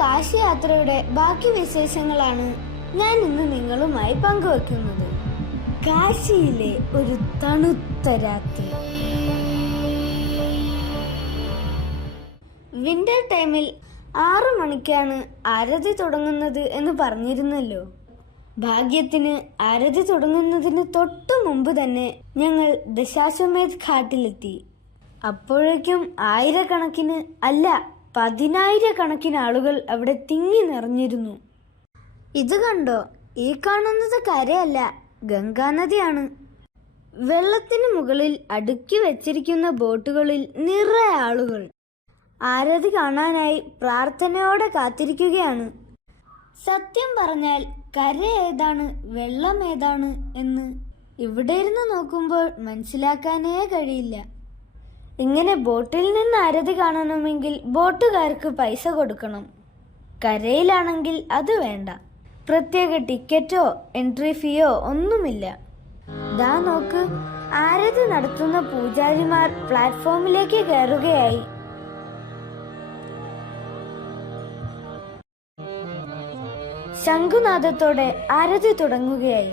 കാശി യാത്രയുടെ ബാക്കി വിശേഷങ്ങളാണ് ഞാൻ ഇന്ന് നിങ്ങളുമായി പങ്കുവെക്കുന്നത്. കാശിയിലെ ഒരു തണുത്ത രാത്രി. വിന്റർ ടൈമിൽ ആറു മണിക്കാണ് ആരതി തുടങ്ങുന്നത് എന്ന് പറഞ്ഞിരുന്നല്ലോ. ഭാഗ്യത്തിന് ആരതി തുടങ്ങുന്നതിന് തൊട്ടു മുമ്പ് തന്നെ ഞങ്ങൾ ദശാശ്വമേധ് ഘാട്ടിലെത്തി. അപ്പോഴേക്കും ആയിരക്കണക്കിന് അല്ല പതിനായിരക്കണക്കിന് ആളുകൾ അവിടെ തിങ്ങി നിറഞ്ഞിരുന്നു. ഇത് കണ്ടോ? ഈ കാണുന്നത് കരയല്ല ഗംഗാനദിയാണ്. വെള്ളത്തിന് മുകളിൽ അടുക്കി വെച്ചിരിക്കുന്ന ബോട്ടുകളിൽ നിറയെ ആളുകൾ. ആരതി കാണാനായി പ്രാർത്ഥനയോടെ കാത്തിരിക്കുകയാണ്. സത്യം പറഞ്ഞാൽ കര ഏതാണ് വെള്ളം ഏതാണ് എന്ന് ഇവിടെ ഇരുന്ന് നോക്കുമ്പോൾ മനസ്സിലാക്കാനേ കഴിയില്ല. ഇങ്ങനെ ബോട്ടിൽ നിന്ന് അരതി കാണണമെങ്കിൽ ബോട്ടുകാർക്ക് പൈസ കൊടുക്കണം. കരയിലാണെങ്കിൽ അത് വേണ്ട. പ്രത്യേക ടിക്കറ്റോ എൻട്രി ഫീയോ ഒന്നുമില്ല. ദാ നോക്ക് ആരതി നടത്തുന്ന പൂജാരിമാർ പ്ലാറ്റ്ഫോമിലേക്ക് കയറുകയായി. ശംഖുനാഥത്തോടെ ആരതി തുടങ്ങുകയായി.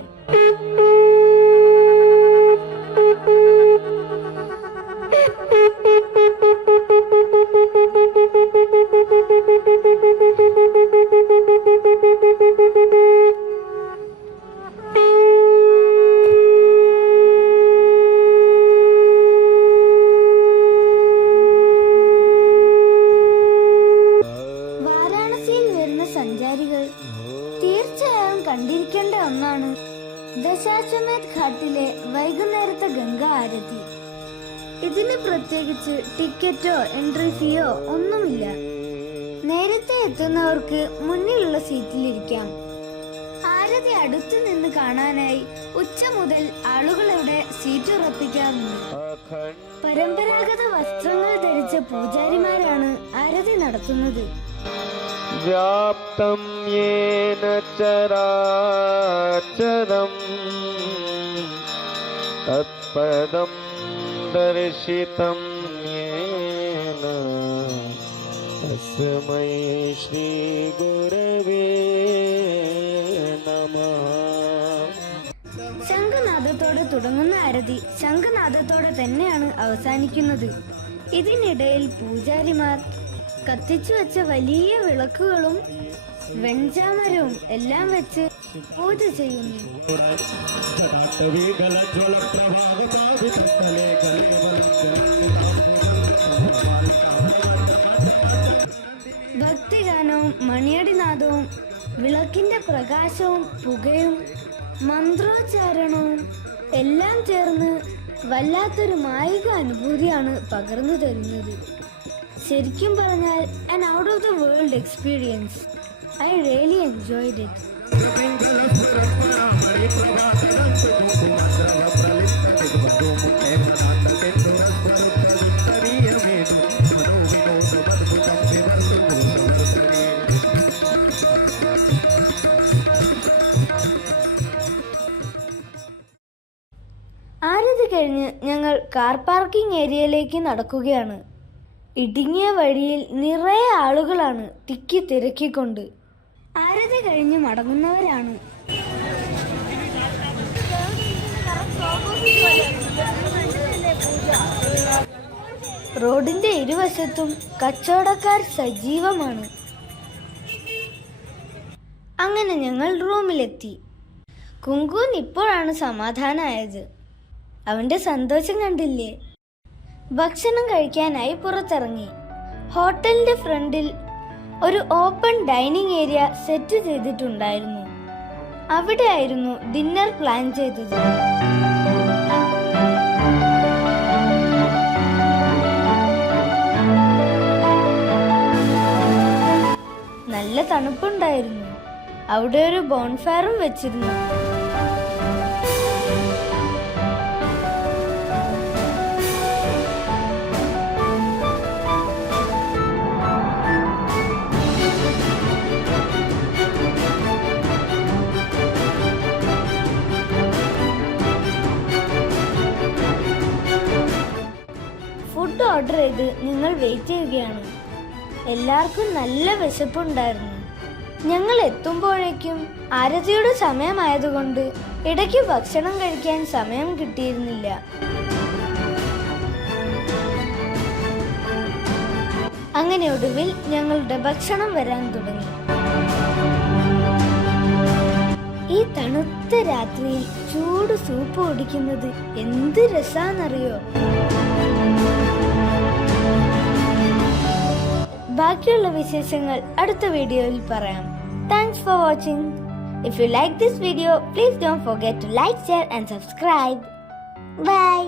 തീർച്ചയായും കണ്ടിരിക്കേണ്ട ഒന്നാണ് ദശാശ്വമേധ് ഘാട്ടിലെ വൈകുന്നേരത്തെ ഗംഗ ആരതി. ഇതിന് പ്രത്യേകിച്ച് ടിക്കറ്റോ എൻട്രി ഫീയോ ഒന്നുമില്ല. നേരത്തെ എത്തുന്നവർക്ക് മുന്നിലുള്ള സീറ്റിലിരിക്കാം. ആരതി അടുത്തു നിന്ന് കാണാനായി ഉച്ച മുതൽ ആളുകൾ സീറ്റ് ഉറപ്പിക്കാറുണ്ട് പരമ്പരാഗത വസ്ത്രങ്ങൾ ധരിച്ച പൂജാരിമാരാണ് ആരതി നടത്തുന്നത്. व्याप्तं येन चराचरम् तत्पदं दर्शितं येन तस्मै श्रीगुरवे नमः ശംഖനാദത്തോടെ തുടങ്ങുന്ന ആരതി ശംഖനാദത്തോടെ തന്നെയാണ് അവസാനിക്കുന്നത് ഇതിനിടയിൽ പൂജാരിമാർ കത്തിച്ചു വെച്ച വലിയ വിളക്കുകളും വെഞ്ചാമരവും എല്ലാം വെച്ച് പൂജ ചെയ്യുന്നു. ഭക്തിഗാനവും മണിയടിനാദവും വിളക്കിന്റെ പ്രകാശവും പുകയും മന്ത്രോച്ചാരണവും എല്ലാം ചേർന്ന് വല്ലാത്തൊരു മായിക അനുഭൂതിയാണ് പകർന്നു തരുന്നത്. ശരിക്കും പറഞ്ഞാൽ an out of the world experience I really enjoyed it ആരത് കഴിഞ്ഞ് ഞങ്ങൾ കാർ പാർക്കിംഗ് ഏരിയയിലേക്ക് നടക്കുകയാണ്. ഇടുങ്ങിയ വഴിയിൽ നിറയെ ആളുകളാണ് തിക്കി തിരക്കിക്കൊണ്ട്. ആരതി കഴിഞ്ഞ് മടങ്ങുന്നവരാണ്. റോഡിന്റെ ഇരുവശത്തും കച്ചവടക്കാർ സജീവമാണ്. അങ്ങനെ ഞങ്ങൾ റൂമിലെത്തി. കുങ്കുൻ ഇപ്പോഴാണ് സമാധാനമായത് അവന്റെ സന്തോഷം കണ്ടില്ലേ? ഭക്ഷണം കഴിക്കാനായി പുറത്തിറങ്ങി. ഹോട്ടലിന്റെ ഫ്രണ്ടിൽ ഒരു ഓപ്പൺ ഡൈനിങ് ഏരിയ സെറ്റ് ചെയ്തിട്ടുണ്ടായിരുന്നു. അവിടെയായിരുന്നു ഡിന്നർ പ്ലാൻ ചെയ്തത്. നല്ല തണുപ്പുണ്ടായിരുന്നു. അവിടെ ഒരു ബോൺഫയറും വെച്ചിരുന്നു. ഓർഡർ ചെയ്ത് നിങ്ങൾ വെയിറ്റ് ചെയ്യുകയാണ്. എല്ലാവർക്കും നല്ല വിശപ്പുണ്ടായിരുന്നു. ഞങ്ങൾ എത്തുമ്പോഴേക്കും ആരതിയുടെ സമയമായതുകൊണ്ട് ഇടയ്ക്ക് ഭക്ഷണം കഴിക്കാൻ സമയം കിട്ടിയിരുന്നില്ല. അങ്ങനെ ഒടുവിൽ ഞങ്ങളുടെ ഭക്ഷണം വരാൻ തുടങ്ങി. ഈ തണുത്ത രാത്രിയിൽ ചൂട് സൂപ്പ് കുടിക്കുന്നത് എന്ത് രസാന്നറിയോ? ബാക്കിയുള്ള വിശേഷങ്ങൾ അടുത്ത വീഡിയോയിൽ പറയാം. Thanks for watching if you like this video please don't forget to like share and subscribe bye